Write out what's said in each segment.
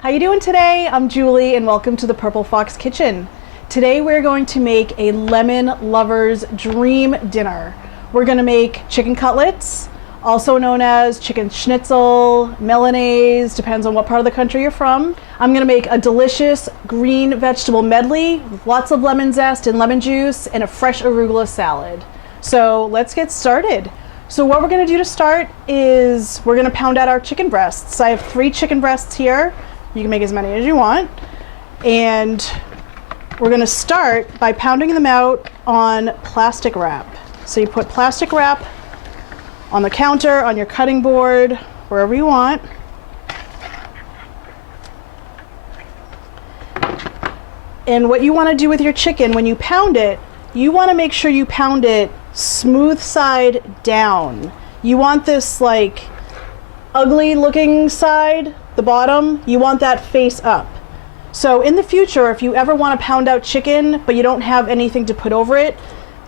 How you doing today? I'm Julie and welcome to the Purple Fox Kitchen. Today we're going to make a lemon lover's dream dinner. We're going to make chicken cutlets, also known as chicken schnitzel, Milanese, depends on what part of the country you're from. I'm going to make a delicious green vegetable medley with lots of lemon zest and lemon juice and a fresh arugula salad. So let's get started. So what we're going to do to start is we're going to pound out our chicken breasts. I have 3 chicken breasts here. You can make as many as you want. And we're going to start by pounding them out on plastic wrap. So you put plastic wrap on the counter, on your cutting board, wherever you want. And what you want to do with your chicken when you pound it, you want to make sure you pound it smooth side down. You want this like ugly looking side, the bottom, you want that face up. So in the future, if you ever want to pound out chicken but you don't have anything to put over it,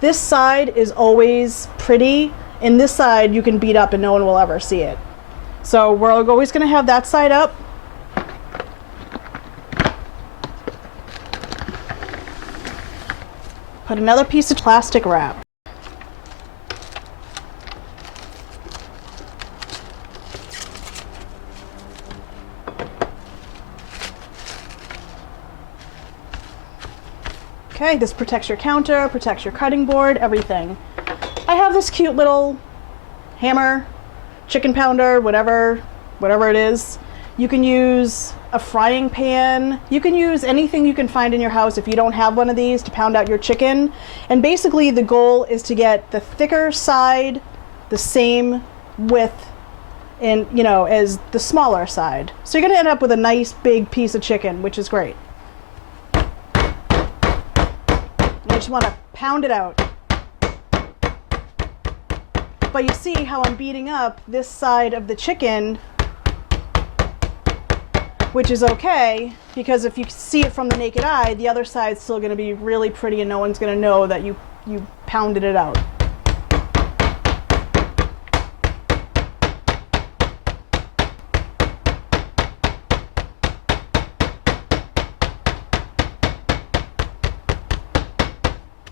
this side is always pretty and this side you can beat up and no one will ever see it. So we're always going to have that side up. Put another piece of plastic wrap. Okay, this protects your counter, protects your cutting board, everything. I have this cute little hammer, chicken pounder, whatever it is. You can use a frying pan. You can use anything you can find in your house if you don't have one of these to pound out your chicken. And basically the goal is to get the thicker side the same width as the smaller side. So you're gonna end up with a nice big piece of chicken, which is great. You just want to pound it out. But you see how I'm beating up this side of the chicken, which is okay, because if you see it from the naked eye, the other side's still going to be really pretty and no one's going to know that you pounded it out.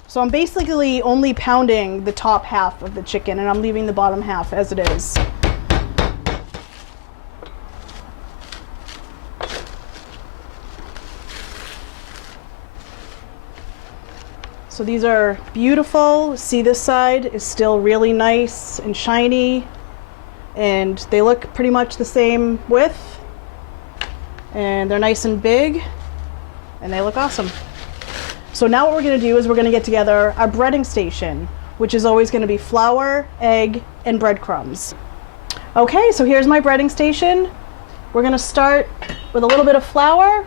So I'm basically only pounding the top half of the chicken and I'm leaving the bottom half as it is. So these are beautiful. See, this side is still really nice and shiny and they look pretty much the same width and they're nice and big and they look awesome. So now what we're going to do is we're going to get together our breading station, which is always going to be flour, egg, and breadcrumbs. Okay, so here's my breading station. We're going to start with a little bit of flour.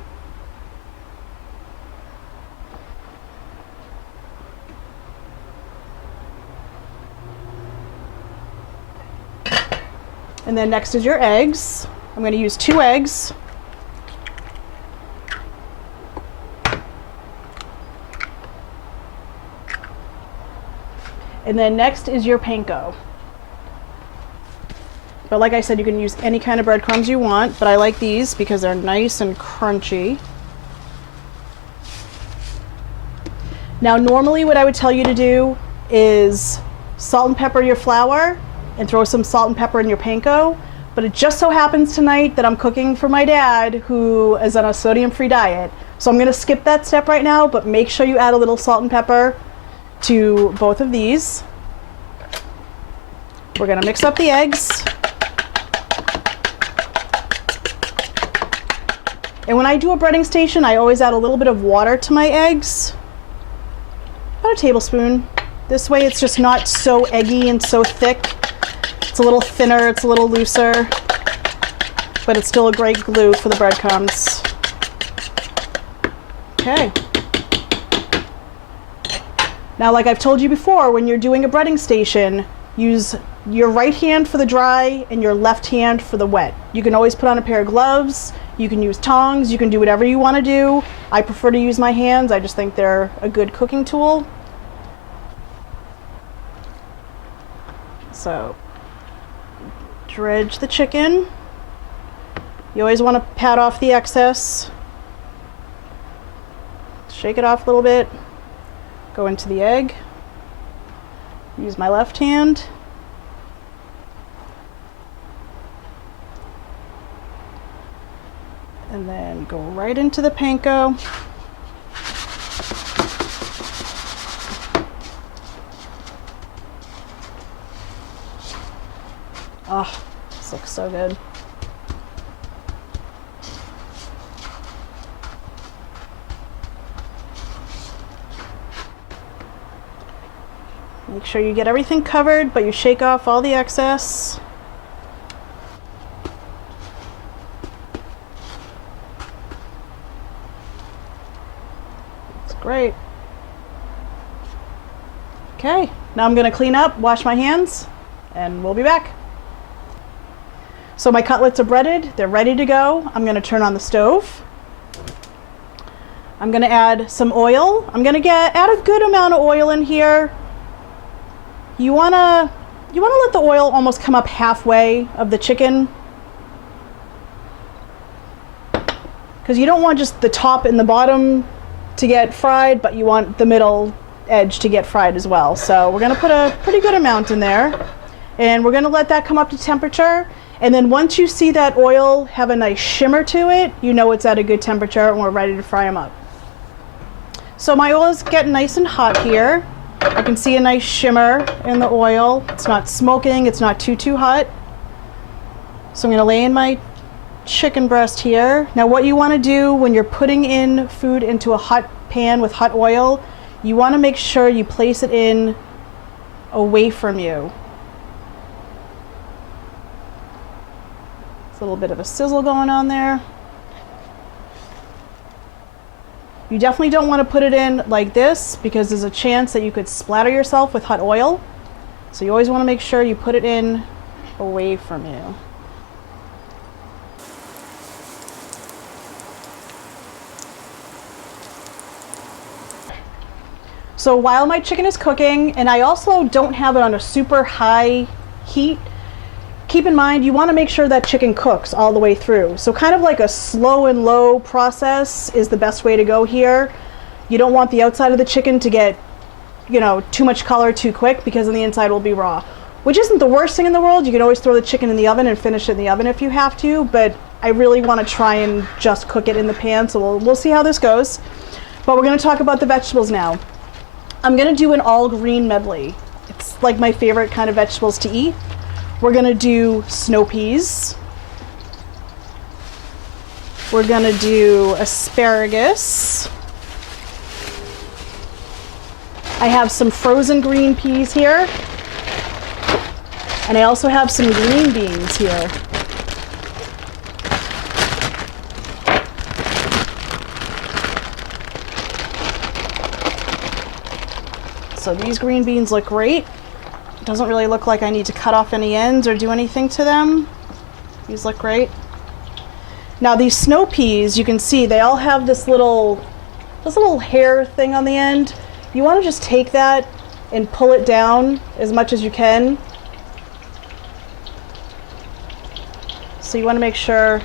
And then next is your eggs. I'm going to use 2 eggs. And then next is your panko. But like I said, you can use any kind of breadcrumbs you want, but I like these because they're nice and crunchy. Now normally what I would tell you to do is salt and pepper your flour and throw some salt and pepper in your panko. But it just so happens tonight that I'm cooking for my dad who is on a sodium-free diet. So I'm going to skip that step right now, but make sure you add a little salt and pepper to both of these. We're going to mix up the eggs. And when I do a breading station, I always add a little bit of water to my eggs. About a tablespoon. This way it's just not so eggy and so thick. It's a little thinner, it's a little looser, but it's still a great glue for the breadcrumbs. Okay. Now, like I've told you before, when you're doing a breading station, use your right hand for the dry and your left hand for the wet. You can always put on a pair of gloves, you can use tongs, you can do whatever you want to do. I prefer to use my hands, I just think they're a good cooking tool. So, dredge the chicken. You always want to pat off the excess. Shake it off a little bit. Go into the egg. Use my left hand. And then go right into the panko. Oh, this looks so good. Make sure you get everything covered, but you shake off all the excess. That's great. Okay, now I'm gonna clean up, wash my hands, and we'll be back. So my cutlets are breaded, they're ready to go. I'm gonna turn on the stove. I'm gonna add some oil. I'm gonna add a good amount of oil in here. You wanna let the oil almost come up halfway of the chicken, because you don't want just the top and the bottom to get fried, but you want the middle edge to get fried as well. So we're gonna put a pretty good amount in there, and we're gonna let that come up to temperature. And then once you see that oil have a nice shimmer to it, you know it's at a good temperature and we're ready to fry them up. So my oil is getting nice and hot here. I can see a nice shimmer in the oil. It's not smoking, it's not too hot. So I'm gonna lay in my chicken breast here. Now what you wanna do when you're putting in food into a hot pan with hot oil, you wanna make sure you place it in away from you. It's a little bit of a sizzle going on there. You definitely don't want to put it in like this because there's a chance that you could splatter yourself with hot oil. So you always want to make sure you put it in away from you. So while my chicken is cooking, and I also don't have it on a super high heat, keep in mind you want to make sure that chicken cooks all the way through. So kind of like a slow and low process is the best way to go here. You don't want the outside of the chicken to get, you know, too much color too quick, because then the inside will be raw, which isn't the worst thing in the world. You can always throw the chicken in the oven and finish it in the oven if you have to, but I really want to try and just cook it in the pan, so we'll see how this goes. But we're going to talk about the vegetables now. I'm going to do an all green medley. It's like my favorite kind of vegetables to eat. We're gonna do snow peas. We're gonna do asparagus. I have some frozen green peas here. And I also have some green beans here. So these green beans look great. Doesn't really look like I need to cut off any ends or do anything to them. These look great. Now these snow peas, you can see they all have this little hair thing on the end. You want to just take that and pull it down as much as you can. So you want to make sure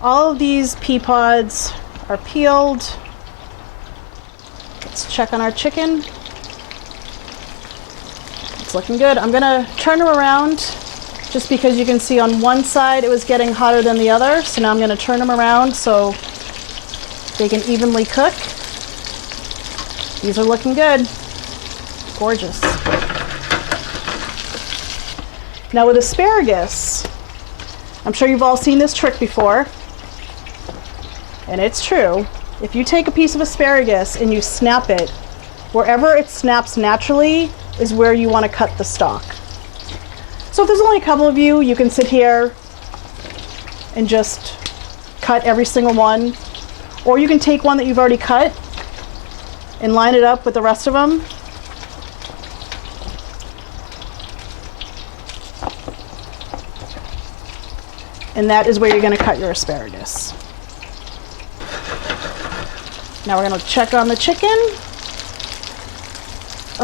all of these pea pods are peeled. Let's check on our chicken. Looking good. I'm gonna turn them around just because you can see on one side it was getting hotter than the other. So now I'm gonna turn them around so they can evenly cook. These are looking good. Gorgeous. Now with asparagus, I'm sure you've all seen this trick before, and it's true. If you take a piece of asparagus and you snap it, wherever it snaps naturally is where you want to cut the stalk. So if there's only a couple of you, you can sit here and just cut every single one. Or you can take one that you've already cut and line it up with the rest of them. And that is where you're going to cut your asparagus. Now we're going to check on the chicken.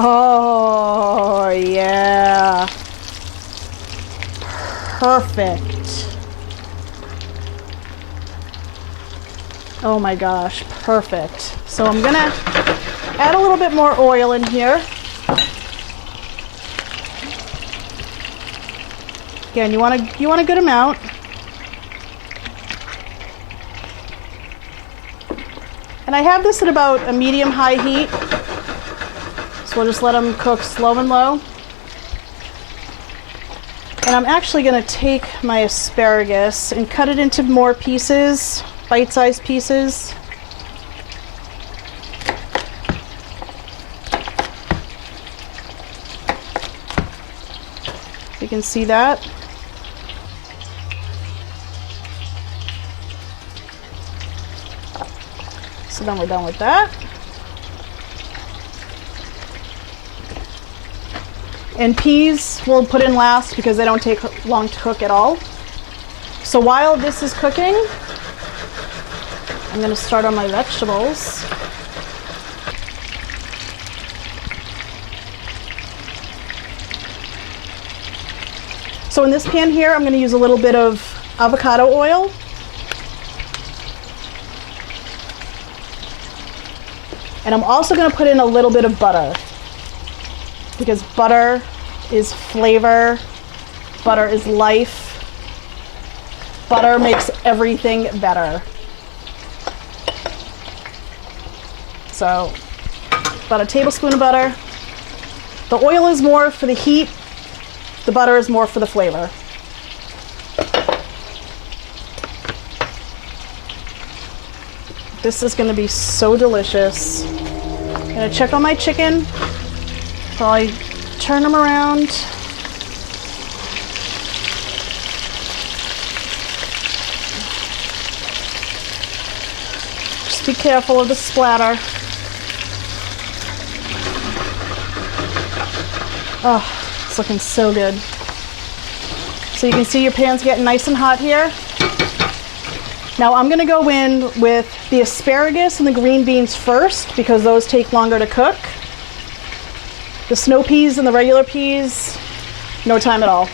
Oh, yeah. Perfect. Oh my gosh, perfect. So I'm gonna add a little bit more oil in here. Again, you want a good amount. And I have this at about a medium-high heat. So we'll just let them cook slow and low. And I'm actually gonna take my asparagus and cut it into more pieces, bite-sized pieces. You can see that. So then we're done with that. And peas we'll put in last because they don't take long to cook at all. So while this is cooking, I'm going to start on my vegetables. So in this pan here, I'm going to use a little bit of avocado oil. And I'm also going to put in a little bit of butter because butter is flavor, butter is life, butter makes everything better. So about a tablespoon of butter. The oil is more for the heat, the butter is more for the flavor. This is going to be so delicious. I'm going to check on my chicken. Probably turn them around. Just be careful of the splatter. Oh, it's looking so good. So you can see your pan's getting nice and hot here. Now I'm going to go in with the asparagus and the green beans first because those take longer to cook. The snow peas and the regular peas, no time at all.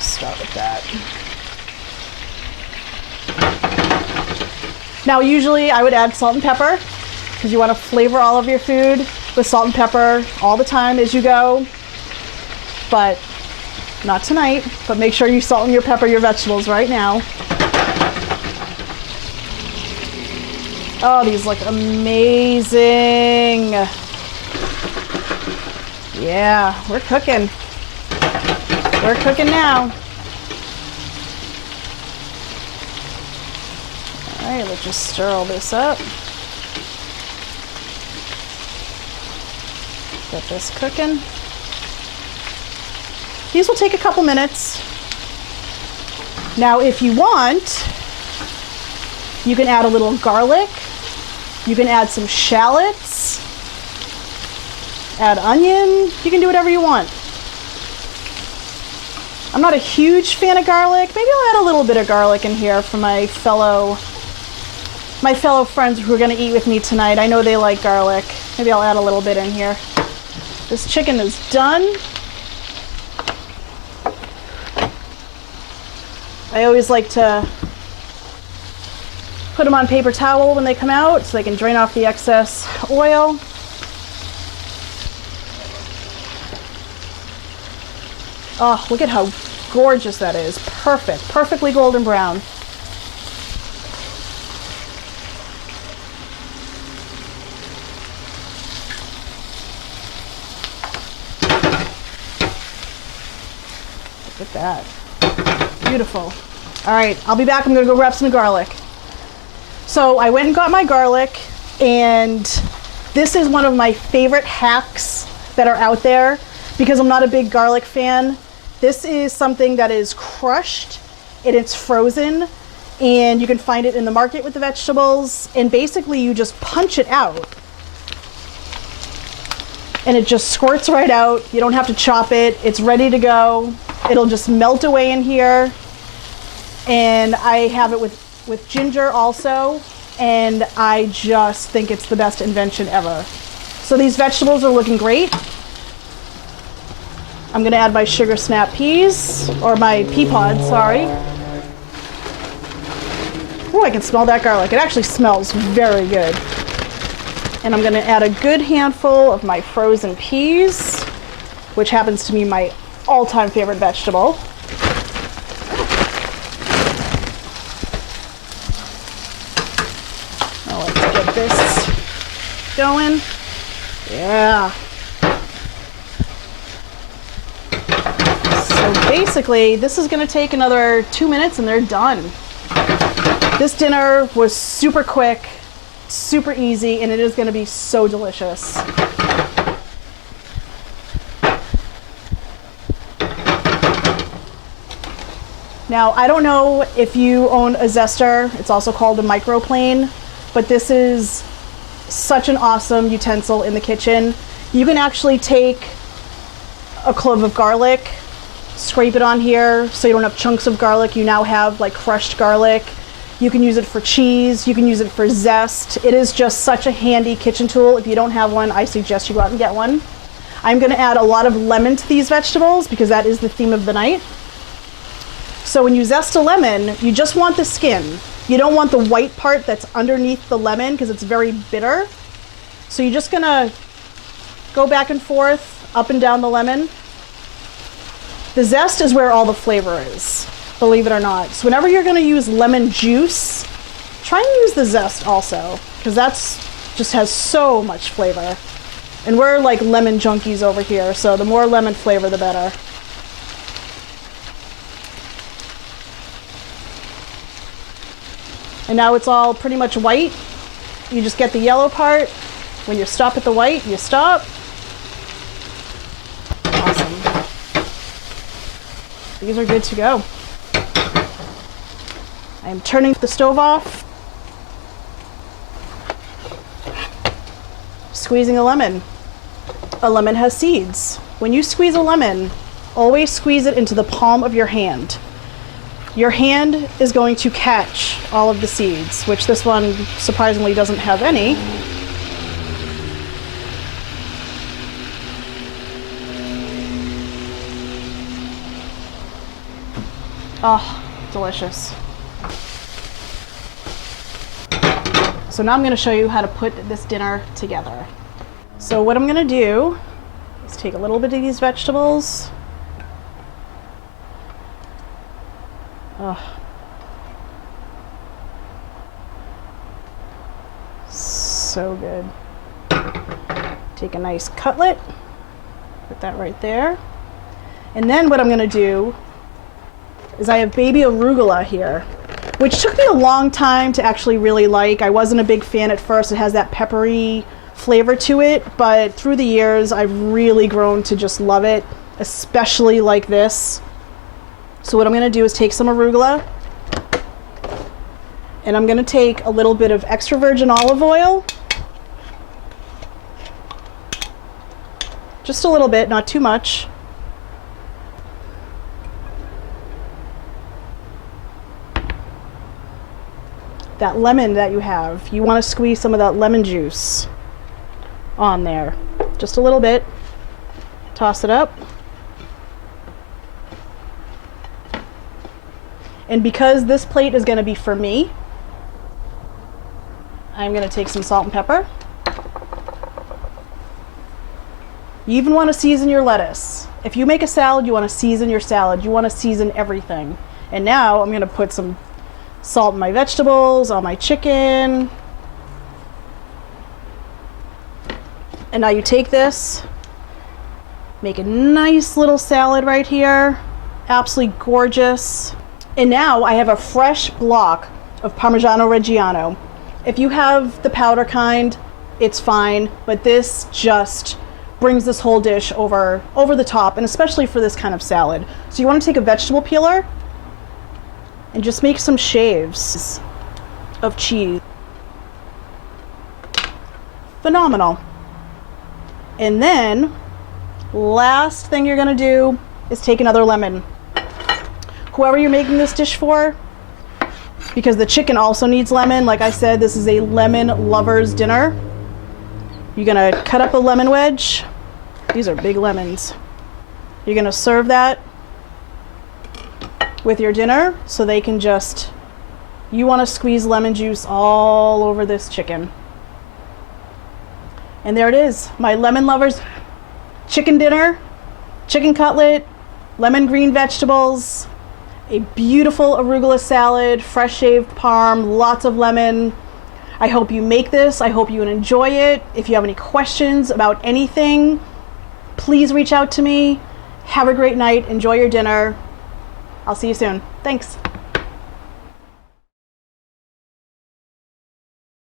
Start with that. Now usually I would add salt and pepper because you want to flavor all of your food with salt and pepper all the time as you go. But not tonight, but make sure you salt and you pepper your vegetables right now. Oh, these look amazing. Yeah, we're cooking. We're cooking now. All right, let's just stir all this up. Get this cooking. These will take a couple minutes. Now, if you want, you can add a little garlic. You can add some shallots. Add onion. You can do whatever you want. I'm not a huge fan of garlic. Maybe I'll add a little bit of garlic in here for my fellow friends who are going to eat with me tonight. I know they like garlic. Maybe I'll add a little bit in here. This chicken is done. I always like to put them on paper towel when they come out so they can drain off the excess oil. Oh, look at how gorgeous that is. Perfect, perfectly golden brown. Look at that. Beautiful. All right, I'll be back. I'm gonna go grab some garlic. So I went and got my garlic, and this is one of my favorite hacks that are out there because I'm not a big garlic fan. This is something that is crushed and it's frozen, and you can find it in the market with the vegetables, and basically you just punch it out and it just squirts right out. You don't have to chop it. It's ready to go. It'll just melt away in here. And I have it with ginger also, and I just think it's the best invention ever. So these vegetables are looking great. I'm I'm gonna add my sugar snap peas, or my pea pods, sorry. Oh, I can smell that garlic. It actually smells very good. And I'm gonna add a good handful of my frozen peas, which happens to be my all-time favorite vegetable. Now let's get this going. Yeah. So basically, this is gonna take another 2 minutes and they're done. This dinner was super quick, super easy, and it is gonna be so delicious. Now, I don't know if you own a zester, it's also called a microplane, but this is such an awesome utensil in the kitchen. You can actually take a clove of garlic, scrape it on here so you don't have chunks of garlic. You now have like crushed garlic. You can use it for cheese, you can use it for zest. It is just such a handy kitchen tool. If you don't have one, I suggest you go out and get one. I'm gonna add a lot of lemon to these vegetables because that is the theme of the night. So when you zest a lemon, you just want the skin. You don't want the white part that's underneath the lemon because it's very bitter. So you're just gonna go back and forth, up and down the lemon. The zest is where all the flavor is, believe it or not. So whenever you're gonna use lemon juice, try and use the zest also, because that's just has so much flavor. And we're like lemon junkies over here, so the more lemon flavor, the better. And now it's all pretty much white. You just get the yellow part. When you stop at the white, you stop. Awesome. These are good to go. I'm turning the stove off. Squeezing a lemon. A lemon has seeds. When you squeeze a lemon, always squeeze it into the palm of your hand. Your hand is going to catch all of the seeds, which this one surprisingly doesn't have any. Oh, delicious. So now I'm going to show you how to put this dinner together. So what I'm going to do is take a little bit of these vegetables. Oh. So good. Take a nice cutlet, put that right there. And then what I'm going to do is I have baby arugula here, which took me a long time to actually really like. I wasn't a big fan at first. It has that peppery flavor to it, but through the years I've really grown to just love it, especially like this. So what I'm going to do is take some arugula, and I'm going to take a little bit of extra virgin olive oil, just a little bit, not too much. That lemon that you have, you want to squeeze some of that lemon juice on there, just a little bit. Toss it up. And because this plate is going to be for me, I'm going to take some salt and pepper. You even want to season your lettuce. If you make a salad, you want to season your salad. You want to season everything. And now I'm going to put some salt in my vegetables, on my chicken. And now you take this, make a nice little salad right here. Absolutely gorgeous. And now I have a fresh block of Parmigiano Reggiano. If you have the powder kind, it's fine, but this just brings this whole dish over the top, and especially for this kind of salad. So you want to take a vegetable peeler and just make some shaves of cheese. Phenomenal. And then, last thing you're gonna do is take another lemon. Whoever you're making this dish for, because the chicken also needs lemon. Like I said, this is a lemon lover's dinner. You're gonna cut up a lemon wedge. These are big lemons. You're gonna serve that with your dinner so they can just, you wanna squeeze lemon juice all over this chicken. And there it is, my Lemon Lovers chicken dinner, chicken cutlet, lemon green vegetables, a beautiful arugula salad, fresh shaved parm, lots of lemon. I hope you make this. I hope you enjoy it. If you have any questions about anything, please reach out to me. Have a great night. Enjoy your dinner. I'll see you soon. Thanks.